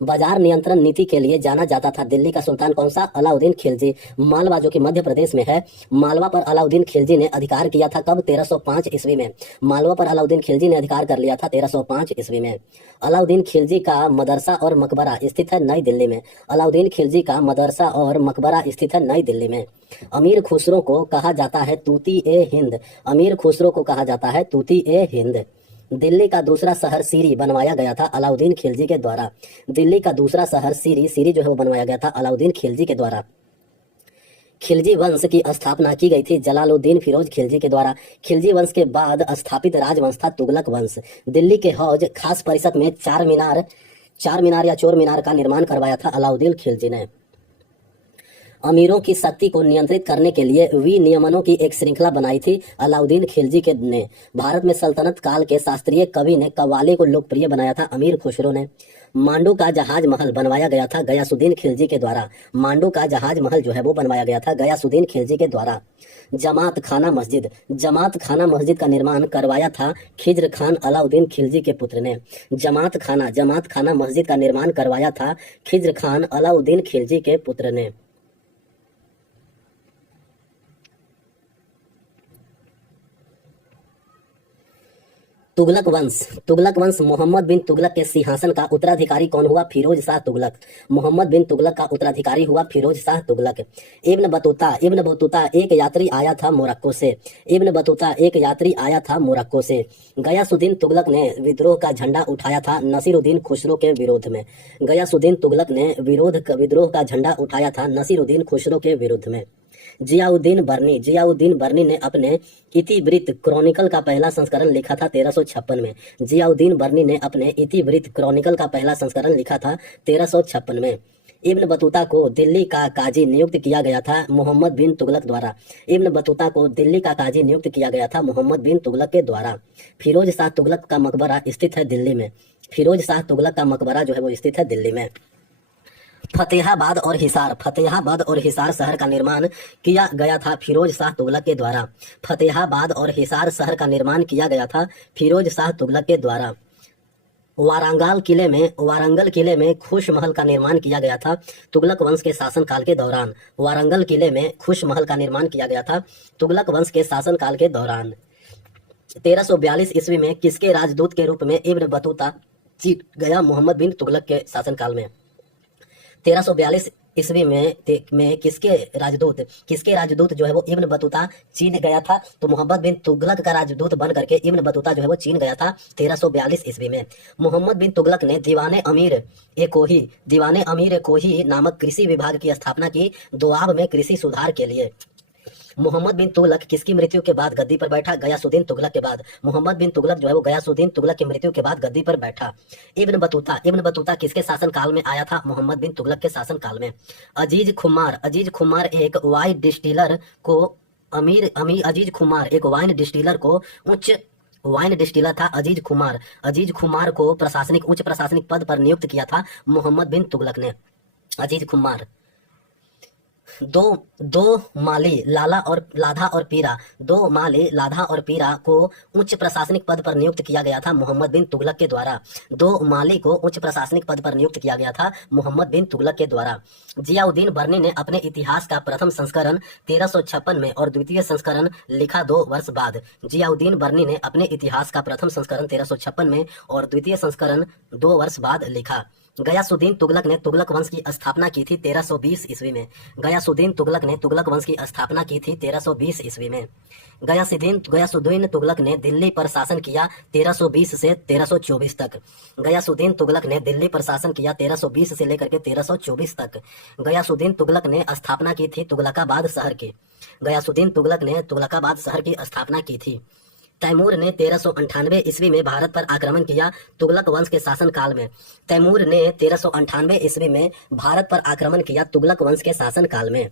बाजार नियंत्रण नीति के लिए जाना जाता था दिल्ली का सुल्तान कौन सा? अलाउद्दीन खिलजी। मालवा जो कि मध्य प्रदेश में है, मालवा पर अलाउद्दीन खिलजी ने अधिकार किया था कब? 1305 ईस्वी में। मालवा पर अलाउद्दीन खिलजी ने अधिकार कर लिया था 1305 ईस्वी में। अलाउद्दीन खिलजी का मदरसा और मकबरा स्थित है नई दिल्ली में। अलाउद्दीन खिलजी का मदरसा और मकबरा स्थित है नई दिल्ली में। अमीर खुसरो को कहा जाता है तूती ए हिंद। अमीर खुसरो को कहा जाता है तूती ए हिंद। दिल्ली का दूसरा शहर सीरी बनवाया गया था अलाउद्दीन खिलजी के द्वारा। दिल्ली का दूसरा शहर सीरी जो है वो बनवाया गया था अलाउद्दीन खिलजी के द्वारा। खिलजी वंश की स्थापना की गई थी जलालुद्दीन फिरोज खिलजी के द्वारा। खिलजी वंश के बाद स्थापित राजवंश था तुगलक वंश। दिल्ली के हौज खास परिषद में चार मीनार या चोर मीनार का निर्माण करवाया था अलाउद्दीन खिलजी ने। अमीरों की शक्ति को नियंत्रित करने के लिए विनियमनों की एक श्रृंखला बनाई थी अलाउद्दीन खिलजी के ने। भारत में सल्तनत काल के शास्त्रीय कवि ने कव्वाली को लोकप्रिय बनाया था अमीर खुसरो ने। मांडू का जहाज महल बनवाया गया था गयासुद्दीन खिलजी के द्वारा। मांडू का जहाज महल जो है वो बनवाया गया था गयासुद्दीन खिलजी के द्वारा। जमात खाना मस्जिद का निर्माण करवाया था खिज्र खान अलाउद्दीन खिलजी के पुत्र ने। जमात खाना मस्जिद का निर्माण करवाया था खिज्र खान अलाउद्दीन खिलजी के पुत्र ने। तुगलक वंश मोहम्मद बिन तुगलक के सिंहासन का उत्तराधिकारी कौन हुआ? फिरोज शाह तुगलक। मोहम्मद बिन तुगलक का उत्तराधिकारी हुआ फिरोज शाह तुगलक। इब्न बतूता एक यात्री आया था मोरक्को से। गयासुद्दीन तुगलक ने विद्रोह का झंडा उठाया था नसीरुद्दीन खुसरो के विरोध में। गयासुद्दीन तुगलक ने विद्रोह का झंडा उठाया था नसीरुद्दीन खुसरो के विरुद्ध में। जियाउद्दीन बर्नी ने अपने इतिवृत्त क्रॉनिकल का पहला संस्करण लिखा था 1356 में। जियाउद्दीन बर्नी ने अपने इतिवृत्त क्रॉनिकल का पहला संस्करण लिखा था 1356 में। इब्न बतूता को दिल्ली का काजी नियुक्त किया गया था मोहम्मद बिन तुगलक द्वारा। इब्न बतूता को दिल्ली का काजी नियुक्त किया गया था मोहम्मद बिन तुगलक के द्वारा। फिरोज शाह तुगलक का मकबरा स्थित है दिल्ली में। फिरोज शाह तुगलक का मकबरा जो है वो स्थित है दिल्ली में। फतेहाबाद और हिसार शहर का निर्माण किया गया था फिरोज शाह तुगलक के द्वारा। फतेहाबाद और हिसार शहर का निर्माण किया गया था फिरोज शाह तुगलक के द्वारा। वारंगल किले में खुश महल का निर्माण किया गया था तुगलक वंश के शासनकाल के दौरान। वारंगल किले में खुश महल का निर्माण किया गया था तुगलक वंश के शासनकाल के दौरान। 1342 ईस्वी में किसके राजदूत के रूप में इब्न बतूता जीत गया मोहम्मद बिन तुगलक के शासनकाल में? 1342 ईस्वी में किसके राजदूत जो है वो इब्न बतूता चीन गया था? तो मोहम्मद बिन तुगलक का राजदूत बन करके इब्न बतूता जो है वो चीन गया था 1342 ईस्वी में। मोहम्मद बिन तुगलक ने दीवाने अमीर ए कोही नामक कृषि विभाग की स्थापना की दोआब में कृषि सुधार के लिए। मोहम्मद बिन तुगलक किसकी मृत्यु के बाद गद्दी पर बैठा? गयासुद्दीन तुगलक के बाद। मोहम्मद बिन तुगलक जो है वो गयासुद्दीन तुगलक की मृत्यु के बाद गद्दी पर बैठा। इब्न बतूता किसके शासन काल में आया था? मोहम्मद बिन तुगलक के शासन काल में। अजीज खुमार एक वाइन डिस्टिलर था। अजीज खुमार को उच्च प्रशासनिक पद पर नियुक्त किया था मोहम्मद बिन तुगलक ने। अजीज खुमार दो माली लाधा और पीरा को उच्च प्रशासनिक पद पर नियुक्त किया गया था मोहम्मद बिन तुगलक के द्वारा। 2 माली को उच्च प्रशासनिक पद पर नियुक्त किया गया था मोहम्मद बिन तुगलक के द्वारा। जियाउद्दीन बर्नी ने अपने इतिहास का प्रथम संस्करण 1356 में और द्वितीय संस्करण लिखा 2 वर्ष बाद। जियाउद्दीन बर्नी ने अपने इतिहास का प्रथम संस्करण 1356 में और द्वितीय संस्करण 2 वर्ष बाद लिखा। गयासुद्दीन तुगलक ने तुगलक वंश की स्थापना की थी 1320 ईस्वी में। गयासुद्दीन तुगलक ने तुगलक वंश की स्थापना की थी 1320 ईस्वी में। गयासुद्दीन तुगलक ने दिल्ली पर शासन किया 1320 से 1324 तक। गयासुद्दीन तुगलक ने दिल्ली पर शासन किया 1320 से लेकर के 1324 तक। गयासुद्दीन तुगलक ने स्थापना की थी तुगलकाबाद शहर की। गयासुद्दीन तुगलक ने तुगलकाबाद शहर की स्थापना की थी। तैमूर ने 1398 ईस्वी में भारत पर आक्रमण किया तुगलक वंश के शासन काल में। तैमूर ने 1398 ईस्वी में भारत पर आक्रमण किया तुगलक वंश के शासन काल में।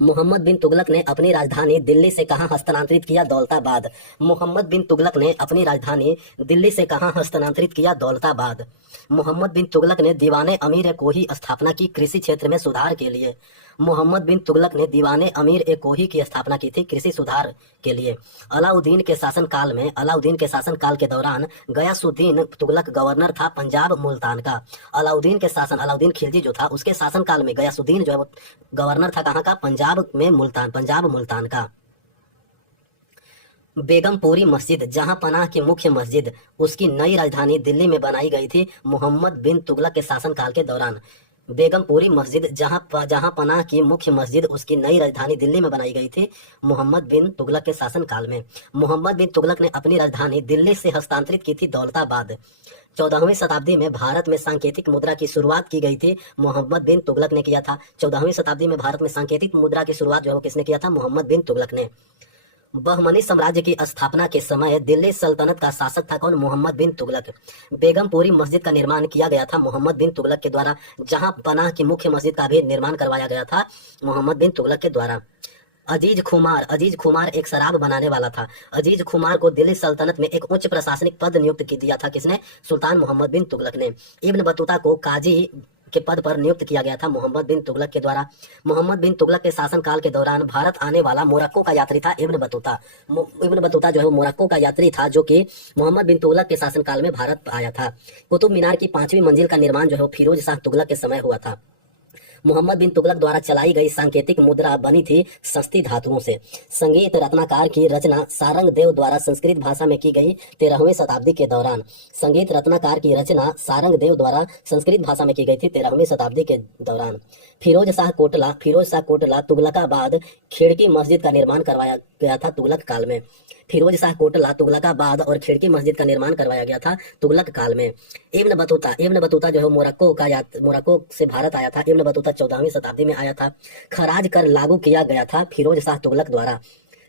मोहम्मद बिन तुगलक ने अपनी राजधानी दिल्ली से कहां हस्तांतरित किया? दौलताबाद। मोहम्मद बिन तुगलक ने अपनी राजधानी दिल्ली से कहां हस्तांतरित किया? दौलताबाद। मोहम्मद बिन तुगलक ने दीवाने अमीर कोही स्थापना की कृषि क्षेत्र में सुधार के लिए। मोहम्मद बिन तुगलक ने दीवाने अमीर ए कोही की स्थापना की थी कृषि सुधार के लिए। अलाउद्दीन के शासनकाल के दौरान गयासुद्दीन तुगलक गवर्नर था पंजाब मुल्तान का। अलाउद्दीन खिलजी जो था उसके शासनकाल में गयासुद्दीन जो है वो गवर्नर था कहाँ का? पंजाब मुल्तान का। बेगमपुरी मस्जिद जहां पनाह की मुख्य मस्जिद उसकी नई राजधानी दिल्ली में बनाई गई थी मोहम्मद बिन तुगलक के शासनकाल के दौरान। बेगमपुरी मस्जिद जहां पनाह की मुख्य मस्जिद उसकी नई राजधानी दिल्ली में बनाई गई थी मोहम्मद बिन तुगलक के शासनकाल में। मोहम्मद बिन तुगलक ने अपनी राजधानी दिल्ली से हस्तांतरित की थी दौलताबाद। 14वीं शताब्दी में भारत में सांकेतिक मुद्रा की शुरुआत की गई थी, मोहम्मद बिन तुगलक ने किया था। 14वीं शताब्दी में भारत में सांकेतिक मुद्रा की शुरुआत जो है वो किसने किया था? मोहम्मद बिन तुगलक ने। बहमनी साम्राज्य की स्थापना के समय दिल्ली सल्तनत का शासक था कौन? मोहम्मद बिन तुगलक। बेगमपुरी मस्जिद का निर्माण किया गया था मोहम्मद बिन तुगलक के द्वारा। जहां पनाह की मुख्य मस्जिद का भी निर्माण करवाया गया था मोहम्मद बिन तुगलक के द्वारा। अजीज खुमार एक शराब बनाने वाला था। अजीज खुमार को दिल्ली सल्तनत में एक उच्च प्रशासनिक पद नियुक्त दिया था किसने? सुल्तान मोहम्मद बिन तुगलक ने। इब्न बतूता को काजी के पद पर नियुक्त किया गया था मोहम्मद बिन तुगलक के द्वारा। मोहम्मद बिन तुगलक के शासनकाल के दौरान भारत आने वाला मोरक्को का यात्री था इब्न बतूता। इब्न बतूता जो है वो मोरक्को का यात्री था जो कि मोहम्मद बिन तुगलक के शासनकाल में भारत आया था। कुतुब मीनार की 5वीं मंजिल का निर्माण जो है वो फिरोज शाह तुगलक के समय हुआ था। मोहम्मद बिन तुगलक द्वारा चलाई गई सांकेतिक मुद्रा बनी थी सस्ती धातुओं से। संगीत रत्नाकर की रचना सारंग देव द्वारा संस्कृत भाषा में की गई 13वीं शताब्दी के दौरान। संगीत रत्नाकर की रचना सारंग देव द्वारा संस्कृत भाषा में की गई थी 13वीं शताब्दी के दौरान। फिरोज शाह कोटला तुगलकाबाद खिड़की मस्जिद का निर्माण करवाया गया था तुगलक काल में। फिरोज शाह कोटला तुगलकाबाद और खिड़की मस्जिद का निर्माण करवाया गया था तुगलक काल में। इब्न बतूता जो है मोरक्को से भारत आया था। इब्न बतूता 14वीं शताब्दी में आया था। खराज कर लागू किया गया था फिरोज शाह तुगलक द्वारा।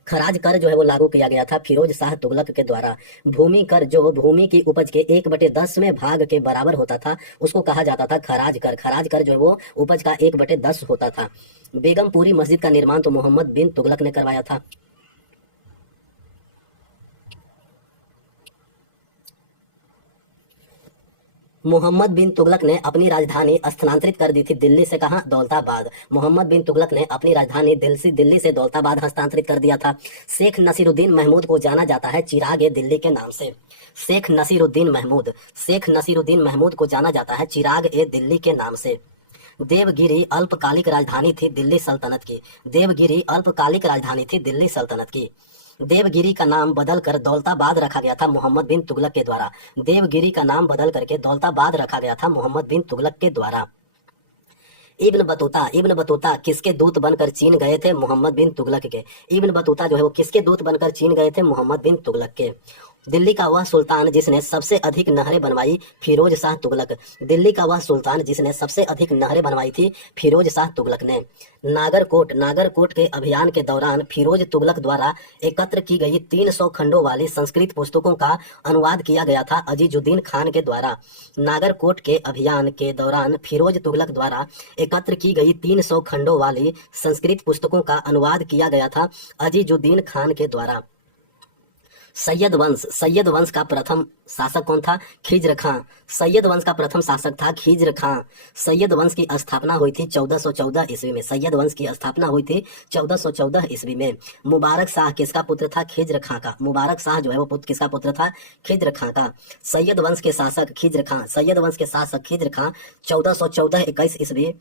खराज कर जो है वो लागू किया गया था फिरोज शाह तुगलक के द्वारा। भूमि कर जो भूमि की उपज के 1/10वें भाग के बराबर होता था उसको कहा जाता था खराज कर। खराज कर जो है वो उपज का 1/10 होता था। बेगमपुरी मस्जिद का निर्माण तो मोहम्मद बिन तुगलक ने करवाया था। मोहम्मद बिन तुगलक ने अपनी राजधानी स्थानांतरित कर दी थी दिल्ली से कहां? दौलताबाद। मोहम्मद बिन तुगलक ने अपनी राजधानी दिल्ली से दौलताबाद हस्तांतरित कर दिया था। शेख नसीरुद्दीन महमूद को जाना जाता है चिराग ए दिल्ली के नाम से। शेख नसीरुद्दीन महमूद को जाना जाता है चिराग ए दिल्ली के नाम से। देवगिरी अल्पकालिक राजधानी थी दिल्ली सल्तनत की। देवगिरी का नाम बदलकर दौलताबाद रखा गया था मोहम्मद बिन तुगलक के द्वारा। देवगिरी का नाम बदल करके दौलताबाद रखा गया था मोहम्मद बिन तुगलक के द्वारा। इब्न बतूता किसके दूत बनकर चीन गए थे? मोहम्मद बिन तुगलक के। इब्न बतूता जो है वो किसके दूत बनकर चीन गए थे? मोहम्मद बिन तुगलक के। दिल्ली का वह सुल्तान जिसने सबसे अधिक नहरें बनवाई फिरोज शाह तुगलक। दिल्ली का वह सुल्तान जिसने सबसे अधिक नहरें बनवाई थी फिरोज शाह तुगलक ने। नागरकोट के अभियान के दौरान फिरोज तुगलक द्वारा एकत्र की गई 300 खंडों वाली संस्कृत पुस्तकों का अनुवाद किया गया था अजीजुद्दीन खान के द्वारा। नागरकोट के अभियान के दौरान फिरोज तुगलक द्वारा एकत्र की गई 300 खंडों वाली संस्कृत पुस्तकों का अनुवाद किया गया था अजीजुद्दीन खान के द्वारा। सैयद वंश का प्रथम शासक कौन था? खिज्र खां। सैयद वंश का प्रथम शासक था खिज्र खां। सैयद वंश की स्थापना हुई थी 1414 ईस्वी में। सैयद वंश की स्थापना हुई थी 1414 ईस्वी में। मुबारक शाह किसका पुत्र था? खिज्र खां का। मुबारक शाह जो है वो पुत्र किसका पुत्र था? खिज्र खां का। सैयद वंश के शासक खिज्र खां 1414 21 ईस्वी।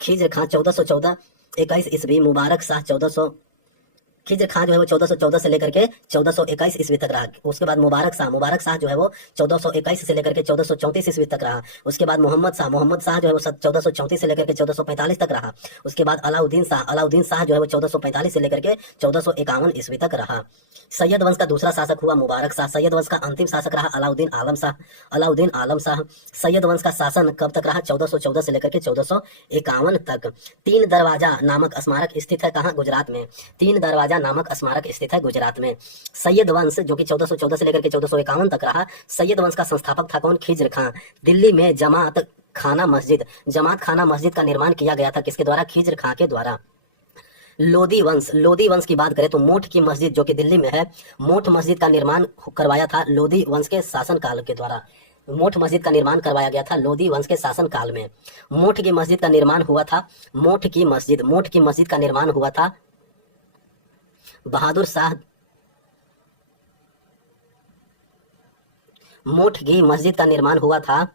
खिज्र खां 1414 21 ईस्वी। मुबारक शाह खिज्र खां जो है वो 1414 से लेकर के 1421 ईस्वी तक रहा। उसके बाद मुबारक शाह जो है वो 1421 से लेकर के 1434 ईस्वी तक रहा। उसके बाद मोहम्मद शाह जो है वो 1434 से लेकर के 1445 तक रहा। उसके बाद अलाउद्दीन शाह जो है वो 1445 से लेकर के 1451 ईस्वी तक रहा। सैयद वंश का दूसरा शासक हुआ मुबारक शाह। सैयद वंश का अंतिम शासक रहा अलाउद्दीन आलम शाह। सैयद वंश का शासन कब तक रहा? 1414 से लेकर के 1451 तक। तीन दरवाजा नामक स्मारक स्थित है कहाँ? गुजरात में। तीन दरवाजा नामक स्मारक स्थित है गुजरात में। सैयद वंश जो कि 1414 से लेकर के 1451 तक रहा। सैयद वंश का संस्थापक था कौन? खिज्र खां। दिल्ली में जमात खाना मस्जिद का निर्माण किया गया था किसके द्वारा? खिज्र खां के द्वारा। लोधी वंश की बात करें तो मोठ की मस्जिद जो कि दिल्ली में है, मोठ मस्जिद का निर्माण करवाया था लोधी वंश के शासन काल के द्वारा। मोठ मस्जिद का निर्माण करवाया गया था लोधी वंश के शासन काल में। मोठ की मस्जिद का निर्माण हुआ था मोठ की मस्जिद का निर्माण हुआ था बहादुर शाह। मोठ की मस्जिद का निर्माण हुआ था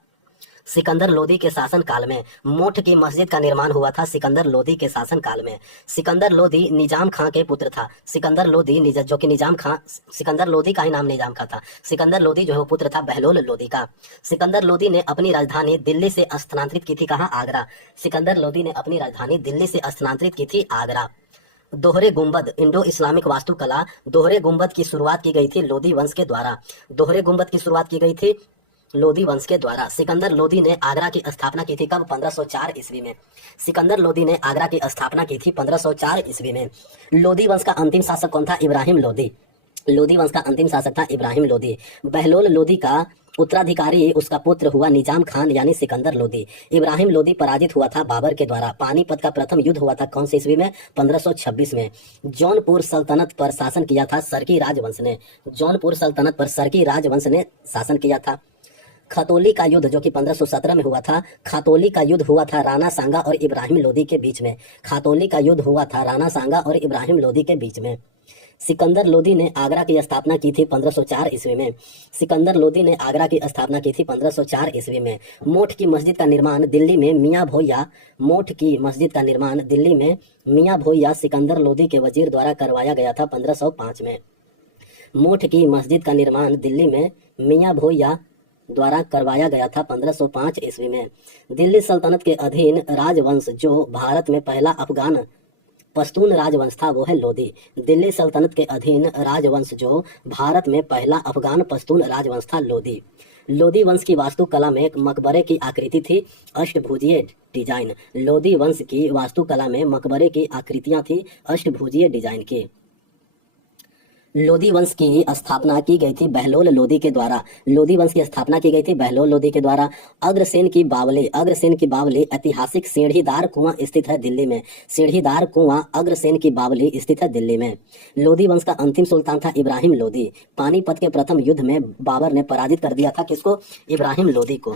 सिकंदर लोधी के शासन काल में। मोठ की मस्जिद का निर्माण हुआ था सिकंदर लोधी के शासन काल में। सिकंदर लोधी निजाम खां के पुत्र था। सिकंदर लोधी जो कि निजाम खां, सिकंदर लोधी का ही नाम निजाम खां था। सिकंदर लोधी जो है वो पुत्र था बहलोल लोधी का। सिकंदर लोधी ने अपनी राजधानी दिल्ली से स्थानांतरित की थी कहाँ? आगरा। सिकंदर लोधी ने अपनी राजधानी दिल्ली से स्थानांतरित की थी आगरा। दोहरे गुंबद इंडो इस्लामिक वास्तुकला, दोहरे गुंबद की शुरुआत की गई थी लोधी वंश के द्वारा। दोहरे गुंबद की शुरुआत की गई थी लोधी वंश के द्वारा। सिकंदर लोधी ने आगरा की स्थापना की थी कब? 1504 ईस्वी में। सिकंदर लोधी ने आगरा की स्थापना की थी 1504 ईस्वी में। लोधी वंश का अंतिम शासक कौन था? इब्राहिम लोधी। लोधी वंश का अंतिम शासक था इब्राहिम लोधी। बहलोल लोधी का उत्तराधिकारी उसका पुत्र हुआ निजाम खान यानी सिकंदर लोधी। इब्राहिम लोधी पराजित हुआ था बाबर के द्वारा। पानीपत का प्रथम युद्ध हुआ था कौन से ईस्वी में? 1526 में। जौनपुर सल्तनत पर शासन किया था सरकी राजवंश ने। जौनपुर सल्तनत पर सरकी राजवंश ने शासन किया था। खतौली का युद्ध जो कि 1517 में हुआ था, खतौली का युद्ध हुआ था राणा सांगा और इब्राहिम लोधी के बीच में। खतौली का युद्ध हुआ था राणा सांगा और इब्राहिम लोधी के बीच में। सिकंदर लोधी ने आगरा की स्थापना की थी 1504 ईस्वी में। सिकंदर लोधी ने आगरा की स्थापना की थी 1504 ईस्वी में। मोठ की मस्जिद का निर्माण दिल्ली में मियां भोइया, मोठ की मस्जिद का निर्माण दिल्ली में मियां भोइया सिकंदर लोधी के वजीर द्वारा करवाया गया था 1505 में। मोठ की मस्जिद का निर्माण दिल्ली में मियां भोइया द्वारा करवाया गया था 1505 ईस्वी में। दिल्ली सल्तनत के अधीन राजवंश जो भारत में पहला अफगान पश्तून राजवंश था वो है लोधी। दिल्ली सल्तनत के अधीन राजवंश जो भारत में पहला अफगान पश्तून राजवंश था लोधी। लोधी वंश की वास्तुकला में एक मकबरे की आकृति थी अष्टभुजीय डिजाइन। लोधी वंश की वास्तुकला में मकबरे की आकृतियां थी अष्टभुजीय डिजाइन की। लोधी वंश की स्थापना की गई थी बहलोल लोधी के द्वारा। लोधी वंश की स्थापना की गई थी बहलोल लोधी के द्वारा। अग्रसेन की बावली ऐतिहासिक सीढ़ीदार कुआं स्थित है दिल्ली में। सीढ़ीदार कुआं अग्रसेन की बावली स्थित है दिल्ली में। लोधी वंश का अंतिम सुल्तान था इब्राहिम लोधी। पानीपत के प्रथम युद्ध में बाबर ने पराजित कर दिया था किसको? इब्राहिम लोधी को।